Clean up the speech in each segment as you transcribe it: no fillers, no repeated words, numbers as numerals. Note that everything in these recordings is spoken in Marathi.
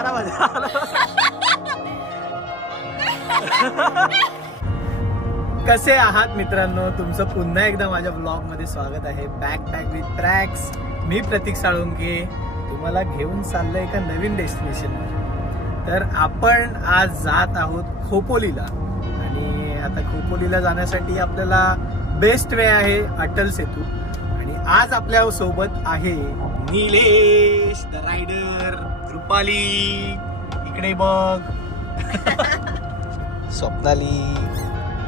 12 वाजता कसे आहात मित्रांनो, तुमचं पुन्हा एकदा माझ्या ब्लॉग मध्ये स्वागत आहे. Backpack with tracks. मी प्रतीक साळुंके तुम्हाला घेऊन चाललोय एका नवीन डेस्टिनेशनवर. तर आपण आज जात आहोत खोपोलीला आणि आता खोपोलीला जाण्यासाठी आपल्याला बेस्ट वे आहे अटल सेतू. आणि आज आपल्या सोबत आहे निलेश द रायडर, रुपाली इकडे बघ, स्वप्नाली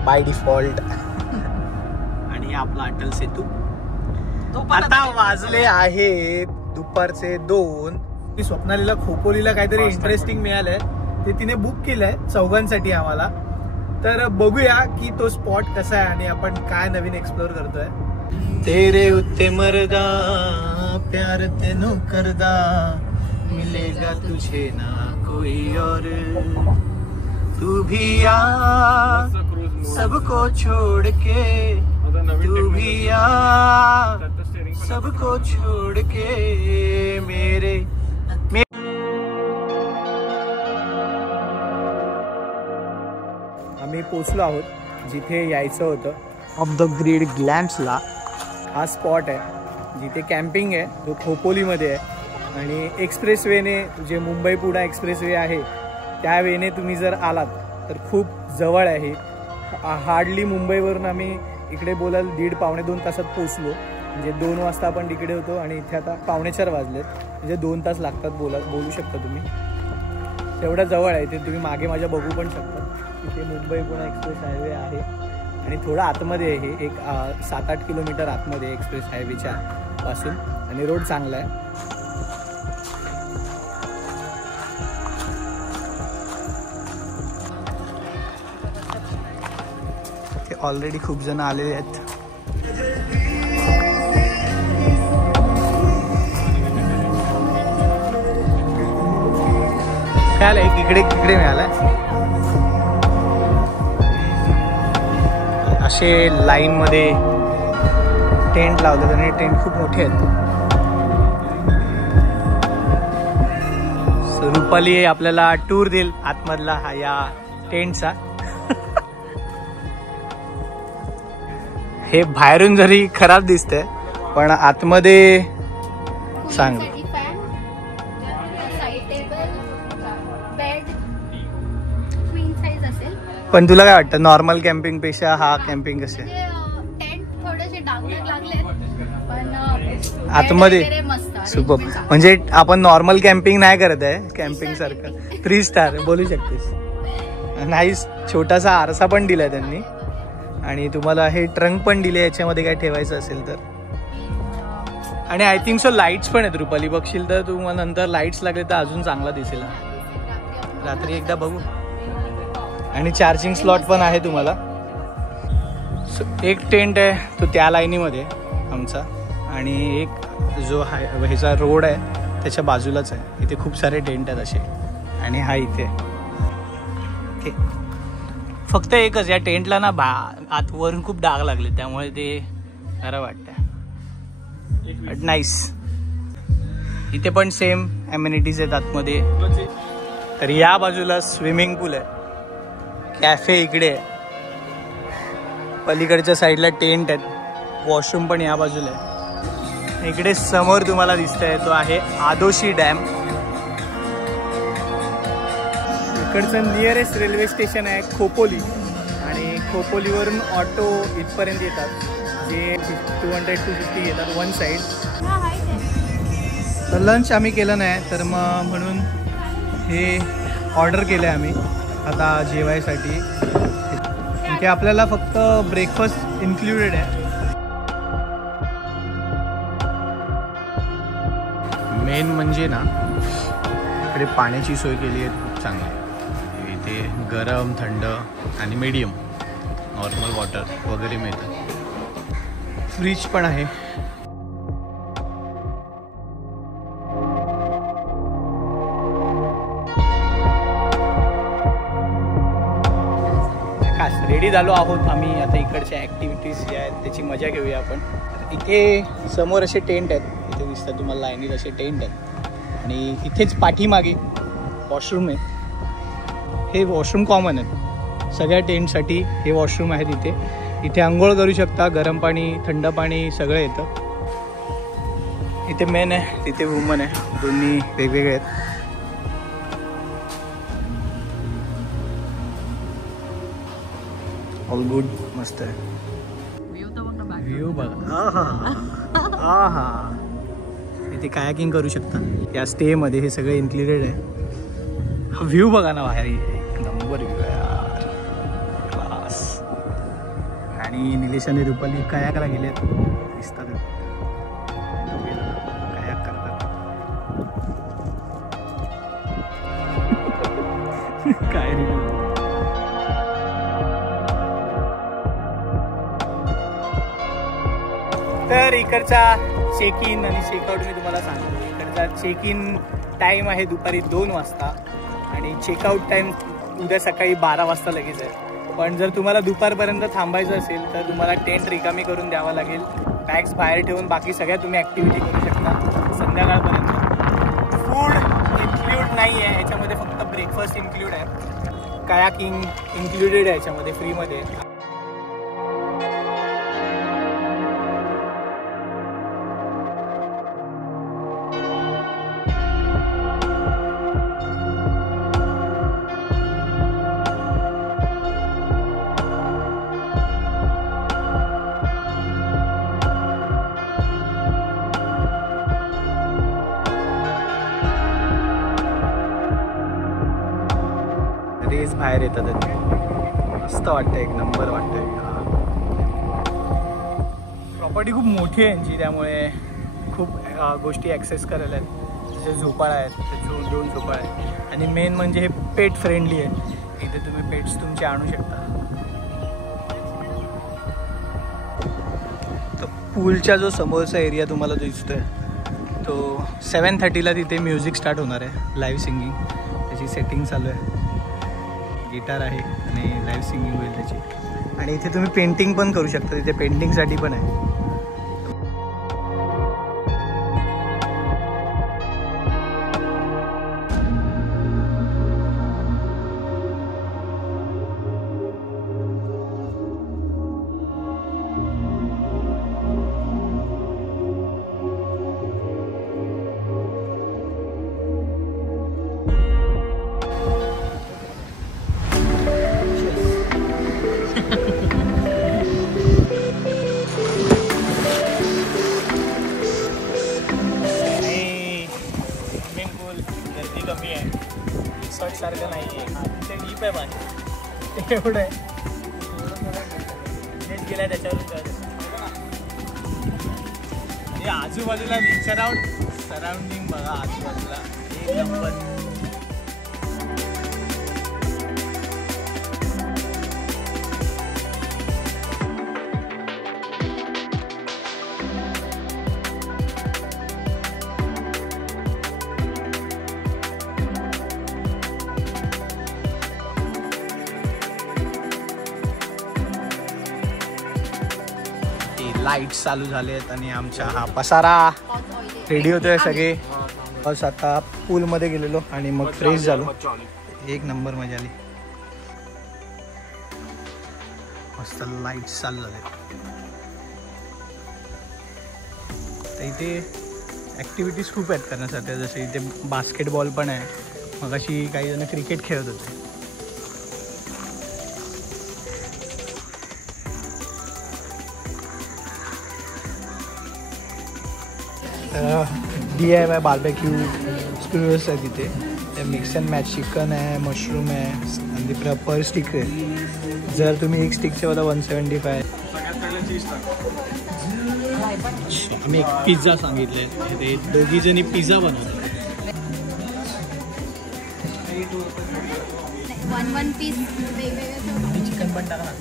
बाय डिफॉल्ट आणि आपला अटल सेतू. आता वाजले आहेत दुपारचे 2. स्वप्नालीला खोपोलीला काहीतरी इंटरेस्टिंग मिळालंय ते तिने बुक केलंय चौघांसाठी आम्हाला. तर बघूया की तो स्पॉट कसा आहे आणि आपण काय नवीन एक्सप्लोर करतोय. तेरे उत्ते मरदा प्यार तेनो करदा मिलेगा तुझे ना कोई और, तू भी आ सबको छोड़ के, तू भी आ सबको छोड़ के मेरे. आम्ही पोचलो आहोत जिथे यायचं होतं. ऑफ द ग्रीड ग्लॅम्प्सला हा स्पॉट आहे जिथे कॅम्पिंग आहे, जो खोपोलीमध्ये आहे. आणि एक्सप्रेस वेने जे मुंबई पुणे एक्सप्रेस वे आहे त्या वेने तुम्ही जर आलात तर खूप जवळ आहे. हार्डली मुंबईवरून आम्ही इकडे बोलाल 1.5-2 तासात पोचलो. म्हणजे 2 वाजता आपण तिकडे होतो आणि इथे आता 3:45 वाजलेत, म्हणजे 2 तास लागतात बोलू शकता तुम्ही. तेवढा जवळ आहे ते. तुम्ही मागे माझ्या बघू पण शकता. इथे मुंबई पुणे एक्सप्रेस हायवे आहे आणि थोडं आतमध्ये आहे, एक 7-8 किलोमीटर आतमध्ये एक्सप्रेस हायवेच्या पासून. आणि रोड चांगला आहे. ऑलरेडी खूप जण आलेले आहेत. काय आलं इकडे मिळालाय. असे लाईन मध्ये टेंट लावले आणि टेंट खूप मोठे आहेत. रुपाली आपल्याला टूर देईल आतमधला हा या टेंटचा. हे बाहेरून जरी खराब दिसतंय पण आतमध्ये चांगलं. पण तुला काय वाटतं नॉर्मल कॅम्पिंग पेक्षा हा कॅम्पिंग कसे आतमध्ये सुपर. म्हणजे आपण नॉर्मल कॅम्पिंग नाही करत आहे, कॅम्पिंग सारखं 3 स्टार बोलू शकतेस. नाही, छोटासा आरसा पण दिलाय त्यांनी आणि तुम्हाला हे ट्रंक पण दिले याच्यामध्ये काय ठेवायचं असेल तर. आणि आय थिंक सो लाईट्स पण आहेत रुपाली, बघशील तर तुम्हाला नंतर लाईट्स लागले तर अजून चांगला दिसेल. रात्री एकदा बघू. आणि चार्जिंग स्लॉट पण आहे तुम्हाला. एक टेंट आहे तो त्या लाईनीमध्ये आमचा आणि एक जो ह्याचा रोड आहे त्याच्या बाजूलाच आहे. इथे खूप सारे टेंट आहेत असे. आणि हा इथे फक्त एकच या टेंटला ना आतवरून खूप डाग लागले त्यामुळे ते खरं वाटतं. But nice. इथे पण सेम ॲम्युनिटीज आहेत आतमध्ये. तर या बाजूला स्विमिंग पूल आहे, कॅफे इकडे आहे, पलीकडच्या साईडला टेंट आहेत, वॉशरूम पण या बाजूला आहे. इकडे समोर तुम्हाला दिसतंय तो आहे आदोशी डॅम. इकडचं नियरेस्ट रेल्वे स्टेशन आहे खोपोली आणि खोपोलीवरून ऑटो इथपर्यंत येतात जे 200-250 येतात वन साईड. तर लंच आम्ही केलं नाही तर मग म्हणून हे ऑर्डर केलं आहे आम्ही आता जेवायसाठी. इथे आपल्याला फक्त ब्रेकफास्ट इन्क्लुडेड आहे. मेन म्हणजे ना इकडे पाण्याची सोय केली आहे खूप चांगली. इथे गरम, थंड आणि मीडियम नॉर्मल वॉटर वगैरे मिळतं. फ्रीज पण आहे. रेडी झालो आहोत आम्ही आता. इकडच्या ॲक्टिव्हिटीज ज्या आहेत त्याची मजा घेऊया आपण. इथे समोर असे टेंट आहेत, इथे दिसतात तुम्हाला लाईनीत असे टेंट आहेत. आणि इथेच पाठीमागे वॉशरूम आहे. हे वॉशरूम कॉमन आहे सगळ्या टेंटसाठी. हे वॉशरूम आहे तिथे. इथे आंघोळ करू शकता. गरम पाणी, थंड पाणी सगळं येतं. इथे मेन आहे, तिथे वुमन आहे. दोन्ही वेगवेगळे आहेत. All good. मस्त आहे व्ह्यू बघा. हा इथे कायाकिंग करू शकता या स्टे मध्ये. हे सगळं इन्क्लुडेड आहे. हा व्ह्यू बघा ना बाहेर. एक नंबर व्ह्यू आहे यार. क्लास. आणि निलेश आणि रुपाली कायाकला गेलेत. दिसतात कायाक करतात. काय रे. तर इकडचा चेक इन आणि चेकआउट मी तुम्हाला सांगतो. इकडचा चेक इन टाईम आहे दुपारी 2 वाजता आणि चेकआउट टाईम उद्या सकाळी 12 वाजता लगेच आहे. पण जर तुम्हाला दुपारपर्यंत थांबायचं असेल तर तुम्हाला टेंट रिकामी करून द्यावा लागेल. बॅग्स बाहेर ठेवून बाकी सगळ्या तुम्ही ॲक्टिव्हिटी करू शकता संध्याकाळपर्यंत. फूड इन्क्लूड नाही आहे याच्यामध्ये, फक्त ब्रेकफास्ट इन्क्लूड आहे. कायाकिंग इन्क्लुडेड आहे याच्यामध्ये फ्रीमध्ये. रेस बाहेर येतात. मस्त वाटतं. एक नंबर वाटतंय. प्रॉपर्टी खूप मोठी आहे यांची, त्यामुळे खूप गोष्टी ॲक्सेस करायला आहेत. जसे झोपाळा आहेत, त्याचे 2 झोपाळा आहेत. आणि मेन म्हणजे हे पेट फ्रेंडली आहे. इथे तुम्ही पेट्स तुमचे आणू शकता. तर पूलच्या जो समोरचा एरिया तुम्हाला दिसतोय तो 7:30ला तिथे म्युझिक स्टार्ट होणार आहे. लाईव्ह सिंगिंग त्याची सेटिंग चालू आहे. गिटार आहे आणि लाईव्ह सिंगिंग होईल त्याची. आणि इथे तुम्ही पेंटिंग पण करू शकता. तिथे पेंटिंगसाठी पण आहे. कमी आहे. रिसॉर्ट सारखं नाही आहे. ते डीप आहे पाणी. ते एवढं आहे. हेच गेलं त्याच्यावरून. हे आजूबाजूला नेचर सराउंडिंग बघा. आजूबाजूला एक नंबर. लाईट्स चालू झाले आहेत आणि आमचा हा पसारा रेडी होतोय. सगळे बस आता पूलमध्ये गेलेलो आणि मग फ्रेश झालो. एक नंबर मजा आली. मस्त लाईट्स चालू झाले. तर इथे ॲक्टिव्हिटीज खूप आहेत करण्यासाठी. जसे इथे बास्केटबॉल पण आहे. मग अशी काही जण क्रिकेट खेळत होते. DIY बार्बेक्यू स्क्रूज आहे तिथे. मिक्स अँड मॅच चिकन आहे, मशरूम आहे आणि पर स्टिक आहे. जर तुम्ही एक स्टिकचे बघा 175. आम्ही एक पिझ्झा सांगितले. ते दोघी जणी पिझ्झा बनवतात. 1 पीस वेगवेगळे. चिकन पण टाका.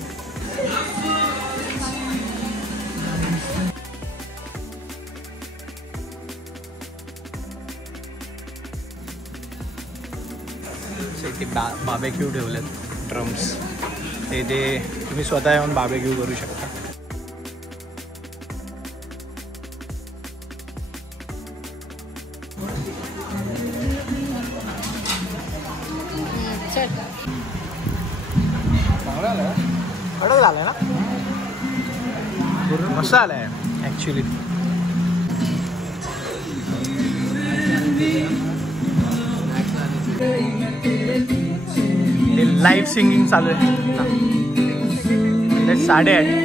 इथे बार्बेक्यू ठेवलेत. ड्रम्स. इथे तुम्ही स्वतः येऊन बार्बेक्यू करू शकता. कडक झालाय ना, मस्त आलाय ऍक्च्युली. लाईव्ह सिंगिंग चालू आहे. 8:30.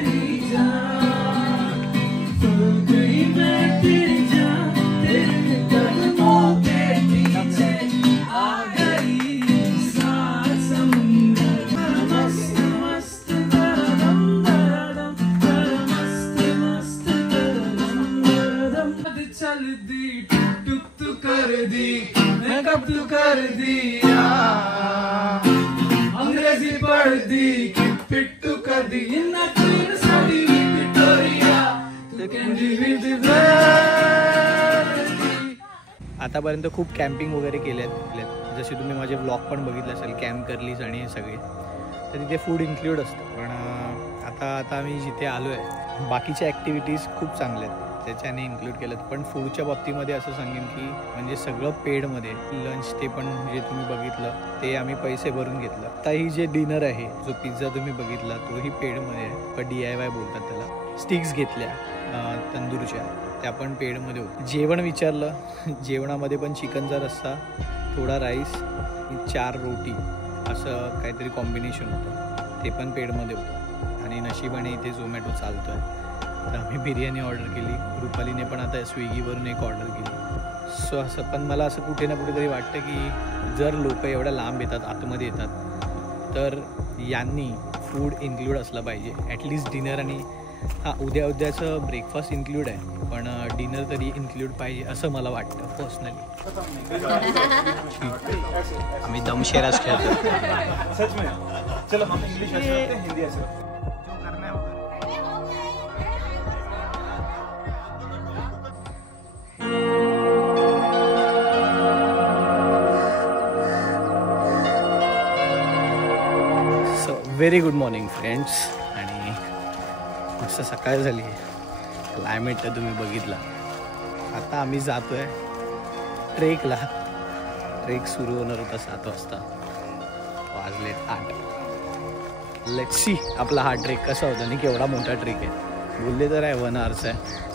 कर दिया अंग्रेजी पढ़ दी कि पिट्टू कर दी साडी विक्टोरिया. आतापर्यंत खूप कॅम्पिंग वगैरे केल्यात. जसे तुम्ही माझे ब्लॉग पण बघितले असेल, कॅम्प करलीस आणि हे सगळे, तर तिथे फूड इन्क्लूड असतं. पण आता मी जिथे आलो आहे, बाकीच्या ॲक्टिव्हिटीज खूप चांगल्या आहेत, त्याच्याने इन्क्लूड केलं. पण फूडच्या बाबतीमध्ये असं सांगेन की म्हणजे सगळं पेडमध्ये, लंच ते पण जे तुम्ही बघितलं ते आम्ही पैसे भरून घेतलं. आता ही जे डिनर आहे, जो पिझ्झा तुम्ही बघितला तोही पेडमध्ये आहे, पण DIY बोलतात त्याला. स्टिक्स घेतल्या तंदूरच्या, त्या पण पेडमध्ये होत्या. जेवण विचारलं, जेवणामध्ये पण चिकनचा रस्सा, थोडा राईस, 4 रोटी असं काहीतरी कॉम्बिनेशन होतं, ते पण पेडमध्ये होतं. आणि नशिबाने इथे झोमॅटो चालतो आहे, तर आम्ही बिर्याणी ऑर्डर केली. रुपालीने पण आता स्विगीवरून एक ऑर्डर केली. सो असं पण मला असं कुठे ना कुठेतरी वाटतं की जर लोक एवढ्या लांब येतात, आतमध्ये येतात, तर यांनी फूड इन्क्लूड असलं पाहिजे. ॲटलिस्ट डिनर आणि उद्याचं ब्रेकफास्ट इन्क्लूड आहे, पण डिनर तरी इन्क्लूड पाहिजे असं मला वाटतं पर्सनली. आम्ही दमशेराच खेळतो. Very good morning friends. आणि मस्त सकाळ झाली आहे, क्लायमेट तर तुम्ही बघितला. आता आम्ही जातो आहे ट्रेकला. ट्रेक सुरू होणार होता 7 वाजता, वाजले 8. लेट्स सी आपला हा ट्रेक कसा होता आणि केवढा मोठा ट्रेक आहे. बोलले तर आहे 1 आवरचा आहे.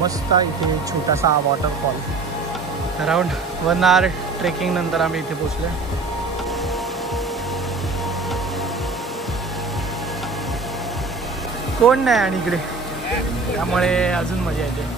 मस्त इथे छोटासा वॉटरफॉल. अराउंड 1 आवर ट्रेकिंग नंतर आम्ही इथे पोचलो. कोण नाही आणि इकडे, त्यामुळे अजून मजा येते.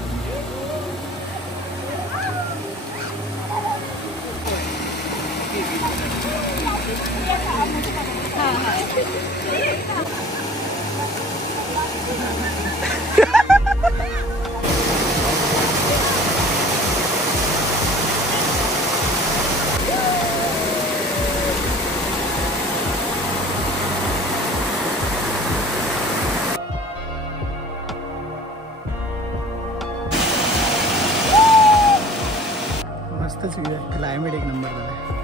मस्तच क्लायमेट एक नंबर झाला आहे.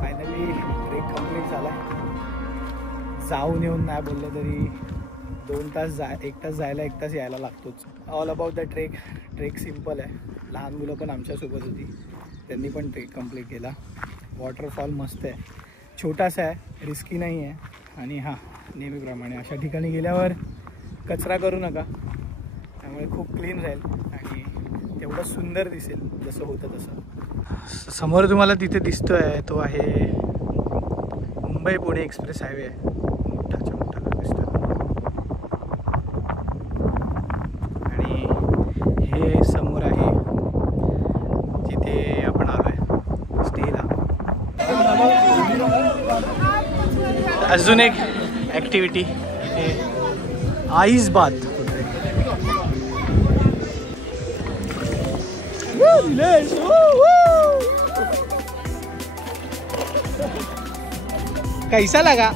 फायनली ट्रेक कम्प्लीट झाला. जाऊन येऊन नाही बोललं तरी 2 तास 1 तास जायला 1 तास यायला लागतोच. All about the trek. Trek simple आहे. लहान मुलं पण आमच्यासोबत होती, त्यांनी पण ट्रेक कम्प्लीट केला. वॉटरफॉल मस्त आहे, छोटासा आहे, रिस्की नाही आहे. आणि हां, नेहमीप्रमाणे अशा ठिकाणी गेल्यावर कचरा करू नका, त्यामुळे खूप क्लीन राहील आणि तेवढं सुंदर दिसेल जसं होतं तसं. समोर तुम्हाला तिथे दिसतो आहे तो आहे मुंबई पुणे एक्सप्रेस हायवे आहे. मोठाच्या मोठा दिसतो. अजून एक ऍक्टिव्हिटी आईस बाथ. कैसा लगा?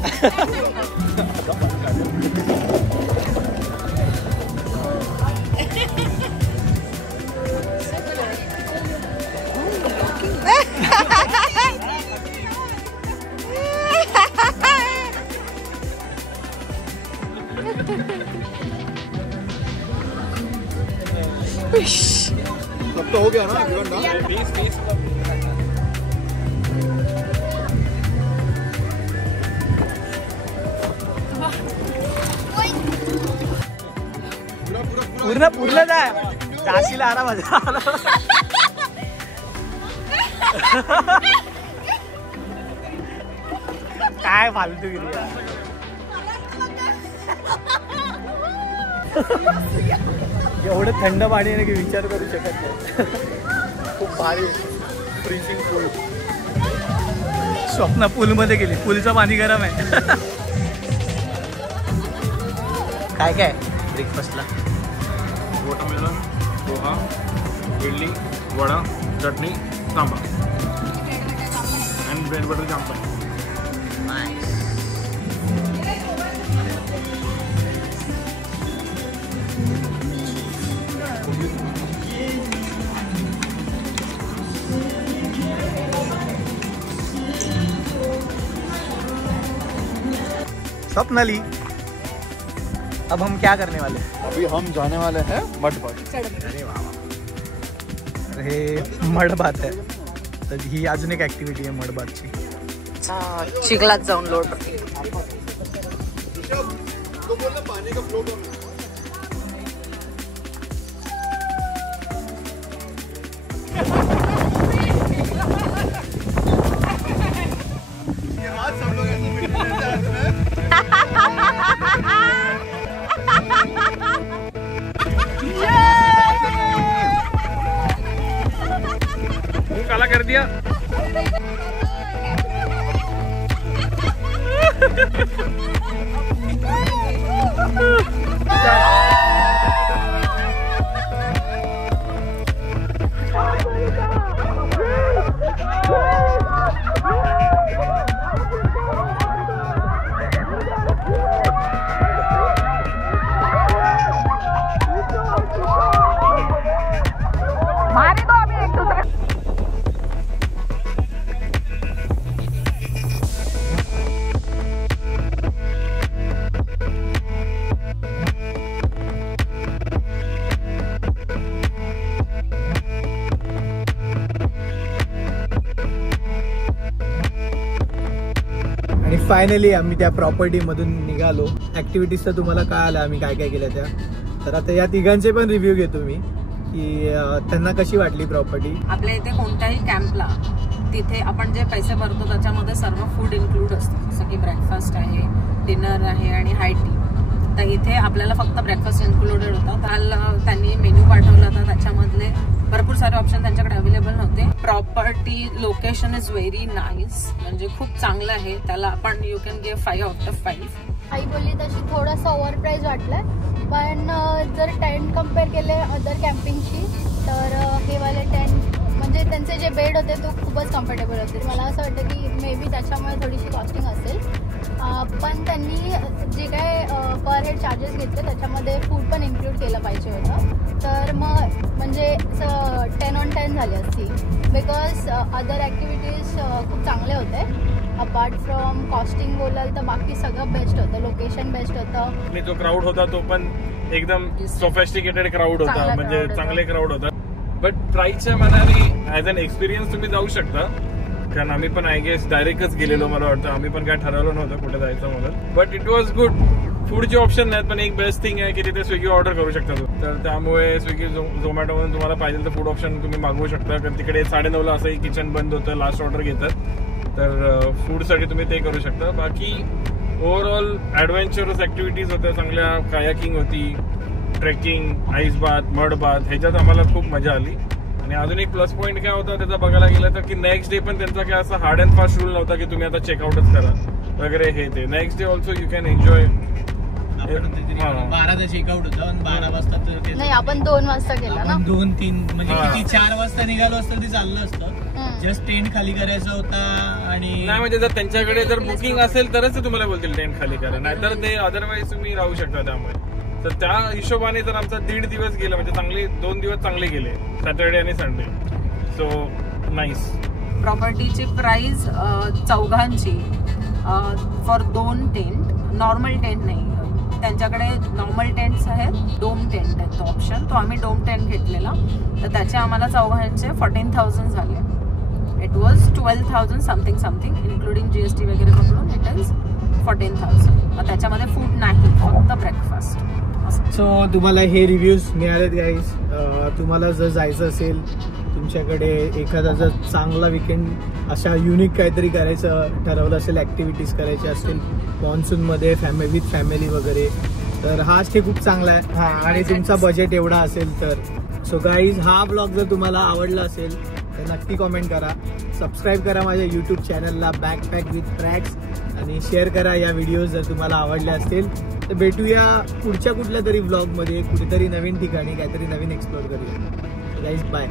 अब तो हो गया ना 20 पूर्ण पुरलं जाय जाशील आराम. काय फालतू गिरी. एवढं थंड पाणी आहे की विचार करू शकत नाही. खूप भारी फ्रीजिंग पूल. स्वप्न पूल मध्ये गेली. पूलचं पाणी गरम आहे. काय काय ब्रेकफास्टला? वॉटरमेलन, पोहा, इडली, वडा, चटणी, सांबार आणि ब्रेड बटर जामपन. स्वप्नली, अब हम क्या करने वाले? अभी हम जाने वाले हैं मड बाथ. अरे वा, हे मड बाथ आहे. तर ही अजून एक ऍक्टिव्हिटी आहे मड बाथची. चिखलात जाऊन लोट. काला कर दिया. फायनली आम्ही त्या प्रॉपर्टी मधून निघालो. ऍक्टिव्हिटीज तर तुम्हाला काय आलं आम्ही काय काय केल्या त्या. तर आता या तिघांचे पण रिव्ह्यू घेतो मी की त्यांना कशी वाटली प्रॉपर्टी. आपल्या इथे कोणत्याही कॅम्पला तिथे आपण जे पैसे भरतो त्याच्यामध्ये सर्व फूड इन्क्लूड असतं. जसं की ब्रेकफास्ट आहे, डिनर आहे आणि हाय टी. तर इथे आपल्याला फक्त ब्रेकफास्ट इन्क्लुडेड होता. काल त्यांनी मेन्यू पाठवला होता. त्याच्यामधले भरपूर सारे ऑप्शन त्यांच्याकडे अवेलेबल नव्हते. Property location is very nice. म्हणजे खूप चांगलं आहे. त्याला आपण you can give 5 out of 5. आई बोलली तशी थोडंसं ओव्हर प्राईज वाटलंय. पण जर टेंट कम्पेअर केले अदर कॅम्पिंगशी तर हे वाले टेंट म्हणजे त्यांचे जे बेड होते तो खूपच कम्फर्टेबल होते. मला असं वाटतं की मे बी त्याच्यामुळे थोडीशी कॉस्टिंग असेल. पण त्यांनी जे काय पर हेड चार्जेस घेतले त्याच्यामध्ये फूड पण इन्क्लूड केलं पाहिजे होतं. तर मग म्हणजे 10 on 10 झाली असती. बिकॉज अदर ॲक्टिव्हिटीज खूप चांगले होते. अपार्ट फ्रॉम कॉस्टिंग बोलाल तर बाकी सगळं बेस्ट होतं. लोकेशन बेस्ट होतं. आणि जो क्राऊड होता तो पण एकदम सोफिस्टिकेटेड क्राऊड होता. म्हणजे चांगले क्राऊड होता. बट प्राईसच्या मनाने ॲज अन एक्सपिरियन्स तुम्ही जाऊ शकता. कारण आम्ही पण आय गेस डायरेक्टच गेलेलो. मला वाटतं आम्ही पण काय ठरवलं नव्हतं कुठे जायचं म्हणून. But it was good. फूडचे ऑप्शन नाहीत पण एक बेस्ट थिंग आहे की तिथे स्विगी ऑर्डर करू शकता तुम्ही. तर त्यामुळे स्विगी झोमॅटोमधून तुम्हाला पाहिजे तर फूड ऑप्शन तुम्ही मागवू शकता. कारण तिकडे 9:30ला असंही किचन बंद होतं. लास्ट ऑर्डर घेतात. तर फूडसाठी तुम्ही ते करू शकता. बाकी ओव्हरऑल ॲडव्हेंचरस ॲक्टिव्हिटीज होत्या चांगल्या. कायाकिंग होती, trekking, ice bath, mud bath ह्याच्यात आम्हाला खूप मजा आली. आणि अजून एक प्लस पॉईंट काय होता त्याचा बघायला गेलं तर की नेक्स्ट डे पण त्यांचा काय असा हार्ड अँड फास्ट रूल नव्हता की तुम्ही आता चेकआउटच करा. वगैरे हे ते. Next day also you can enjoy. 12चा चेकआउट होतं आणि 12 वाजता तर नाही, आपण 2 वाजता गेला ना. 2-3 म्हणजे किती 4 वाजता निघालो असतं ते चाललं असतं. जस्ट टेंट खाली करायचा होता. आणि नाही म्हणजे जर त्यांच्याकडे जर बुकिंग असेल तरच ते तुम्हाला बोलतील टेंट खाली करा, नाहीतर ते अदरवाईज तुम्ही राहू शकता त्यामुळे. तर त्या हिशोबाने तर आमचा 1.5 दिवस गेला, म्हणजे चांगले 2 दिवस चांगले गेले, सॅटर्डे आणि संडे. So nice. प्रॉपर्टीची प्राइस चौघांची फॉर 2 टेंट, नॉर्मल टेंट नाही, त्यांच्याकडे नॉर्मल टेंट्स आहेत, डोम टेंट आहे तो ऑप्शन, तो आम्ही डोम टेंट घेतलेला. तर त्याचे आम्हाला चौघांचे 14,000 झाले. It was 12,000 something including GST वगैरे पकडून इट इज 14,000. मग त्याच्यामध्ये फूड नाही, फक्त ब्रेकफास्ट. सो तुम्हाला हे रिव्ह्यूज मिळालेत गाईज. तुम्हाला जर जायचं असेल, तुमच्याकडे एखादा जर चांगला विकेंड अशा युनिक काहीतरी करायचं ठरवलं असेल, ॲक्टिव्हिटीज करायच्या असतील मॉन्सूनमध्ये विथ फॅमिली वगैरे, तर हा स्टे खूप चांगला आहे. आणि तुमचा बजेट एवढा असेल तर. सो गाईज, हा ब्लॉग जर तुम्हाला आवडला असेल तर नक्की कॉमेंट करा, सबस्क्राईब करा माझ्या यूट्यूब चॅनलला बॅकपॅक विथ ट्रॅक्स, आणि शेअर करा या व्हिडिओज जर तुम्हाला आवडले असतील. तर भेटूया पुढच्या कुठल्या तरी ब्लॉगमध्ये, कुठेतरी नवीन ठिकाणी काहीतरी नवीन एक्सप्लोर करूया. Guys bye.